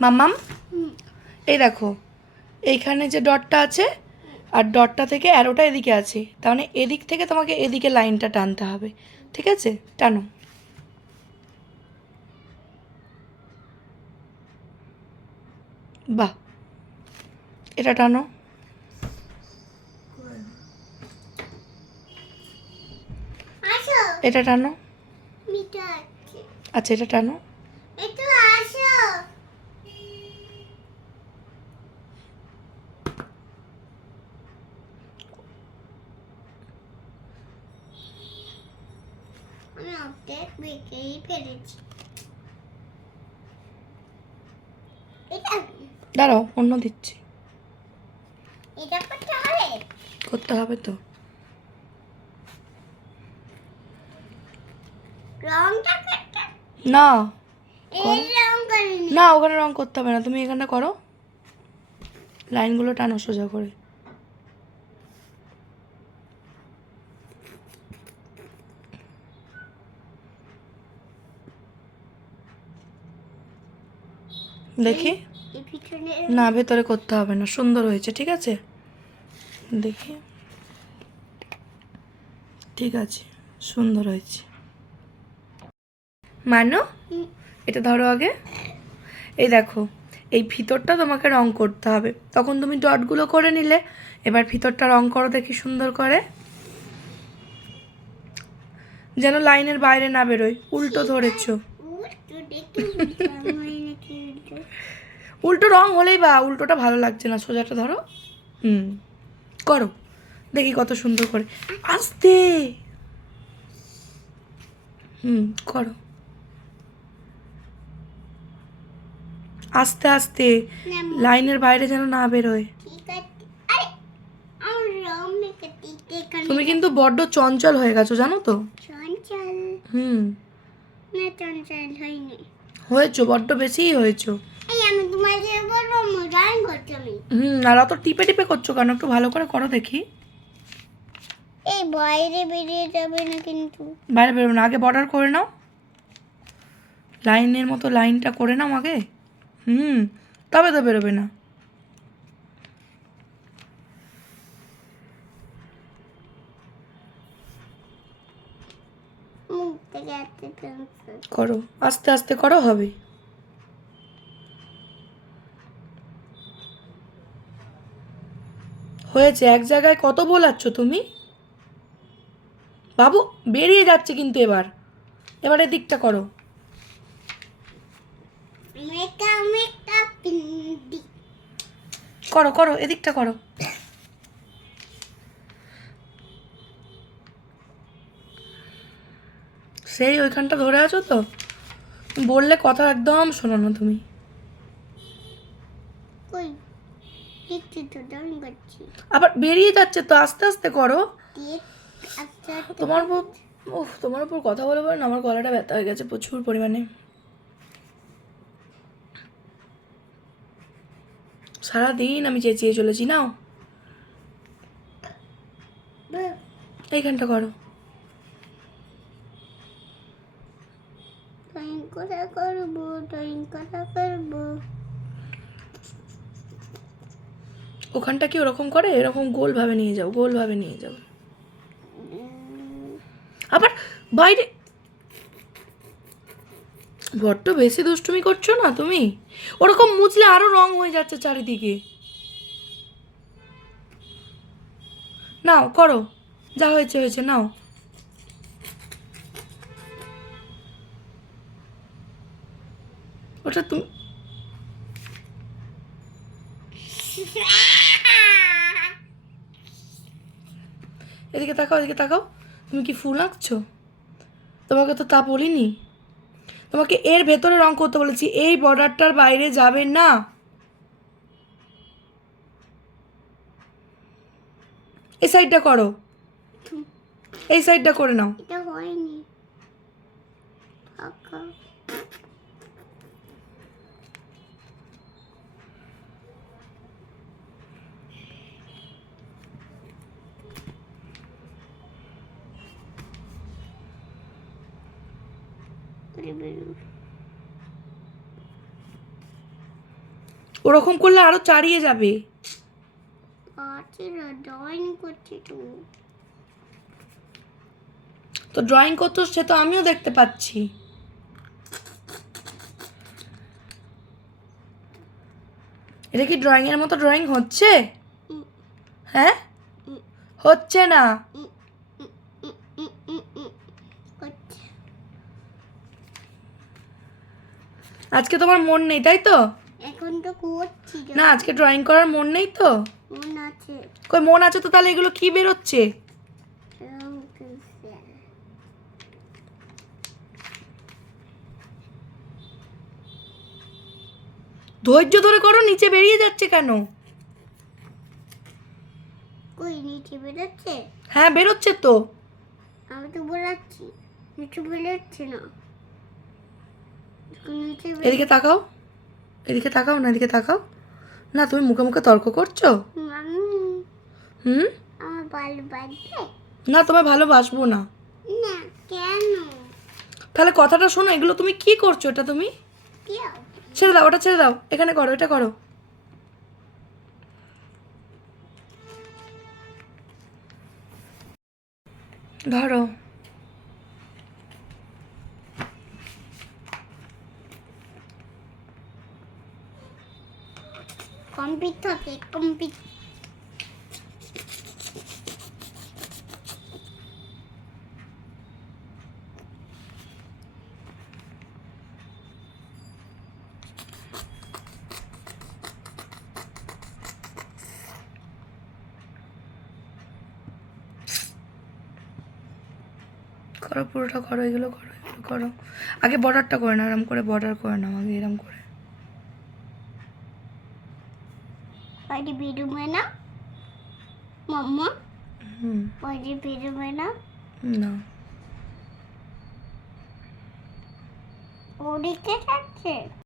মাম্মাম? এই দেখো এইখানে যে ডটটা আছে আর ডটটা থেকে অ্যারোটা এদিকে আছে তার মানে এদিক থেকে তোমাকে এদিকে লাইনটা টানতে হবে ঠিক আছে? টানো। বাহ এটা টানো। এটা টানো। আচ্ছা এটা টানো একটু আসো আমি অর্ধেক বেঁকেই ফেলেছি। দাঁড়াও অন্য দিচ্ছি। এটা করতে হবে? করতে হবে তো। রংটা না। না ওখানে রং করতে হবে না। তুমি এখানটা করো। লাইনগুলো টানো সোজা করে। দেখি। না ভেতরে করতে হবে না সুন্দর হয়েছে ঠিক আছে? দেখি। ঠিক আছে সুন্দর হয়েছে। মানো এটা ধরো আগে। এই দেখো এই ভিতরটা তোমাকে রং করতে হবে। তখন তুমি ডটগুলো করে নিলে এবার ভিতরটা রং করো দেখি সুন্দর করে। যেন লাইনের বাইরে না বেরোয় উল্টো ধরেছো। উল্টো রং হলেই বা উল্টোটা ভালো লাগছে না সোজাটা ধরো। হুম করো। দেখি কত সুন্দর করে। আস্তে! হুম করো। আস্তে আস্তে। লাইনের বাইরে যেন না বেরোয়। তুমি কিন্তু বড্ড চঞ্চল হয়ে গেছো জানো তো? চঞ্চল? হুম। না চঞ্চল হয়নি। হয়েছো বড্ড বেশিই হয়েছো। হুম আর অত টিপে টিপে করছ কেন? একটু ভালো করে করো দেখি। এই বাইরে বেরিয়ে যাবে না কিন্তু। বাইরে বেরোবে না আগে বর্ডার করে নাও। লাইনের মতো লাইনটা করে নাও আগে। হুম তবে তো বেরোবে না মুখ থেকে আসতে চলছে করো আস্তে আস্তে করো হবে। হয়েছে এক জায়গায় কত বোলাচ্ছ তুমি? বাবু বেরিয়ে যাচ্ছে কিন্তু এবার। এবার এদিকটা করো। করো করো এদিকটা করো। সেই ওইখানটা ধরে আছো তো? বললে কথা একদম শোনো না তুমি। আবার বেরিয়ে যাচ্ছে তো আস্তে আস্তে করো। তোমার উপর উফ তোমার উপর কথা বলে বলে না আমার গলাটা ব্যথা হয়ে গেছে প্রচুর পরিমাণে। সারাদিন আমি চেঁচিয়ে চলেছি নাও। এইখানটা করো ড্রয়িং করা করব, ড্রয়িং করা করব। ওখানটা কি ওরকম করে? এরকম গোলভাবে নিয়ে যাও, গোলভাবে নিয়ে যাও। আবার বাইরে বড্ড বেশি দুষ্টুমি করছ না তুমি? ওরকম মুছলে আরও রং হয়ে যাচ্ছে চারিদিকে। নাও, করো। যা হয়েছে হয়েছে, নাও। ওটা তুমি? এদিকে তাকাও এদিকে তাকাও। তুমি কি ফুল আঁকছো? তোমাকে তো তা বলিনি। তোমাকে এর ভেতরে রং করতে বলেছি, এই বর্ডারটার বাইরে যাবে না। এই সাইডটা করো। এই সাইডটা করে নাও এটা হয়নি ফাঁকা করে বেরো ওরকম করলে আরও চারিয়ে যাবে। তো। ড্রয়িং করতো সে তো আমিও দেখতে পাচ্ছি। এটা কি ড্রয়িং এর মতো ড্রয়িং হচ্ছে? হ্যাঁ? হচ্ছে না। আজকে তোমার মন নেই তাই তো? এখন তো করছি না আজকে ড্রয়িং করার মন নেই তো? মন আছে। কই মন আছে তো তাহলে এগুলো কি বেরোচ্ছে? রং পেন্সিল ধৈর্য ধরে করো নিচে বেরিয়ে যাচ্ছে কেন? কই নিচে বেরোচ্ছে? হ্যাঁ বেরোচ্ছে তো। আমি তো বোলাচ্ছি নিচে বেরোচ্ছে না। বেরো- এদিকে তাকাও। এদিকে তাকাও না এদিকে তাকাও। না তুমি মুখে মুখে তর্ক করছ? হুম? না তোমায় ভালোবাসবো না। না কেন? তাহলে কথাটা শোনো এগুলো তুমি কি করছ এটা তুমি? ছেড়ে দাও ওটা ছেড়ে দাও এখানে করো এটা করো। ধরো। করো, পুরোটা করো, এগুলো করো এগুলো করো। আগে বর্ডারটা করে নাও, এরম করে বর্ডার করে নাও, আগে এরম করে। বাড়ি বেরোবে না? মাম্মা? বাড়ি বেরোবে না। ওদিকে যাচ্ছে?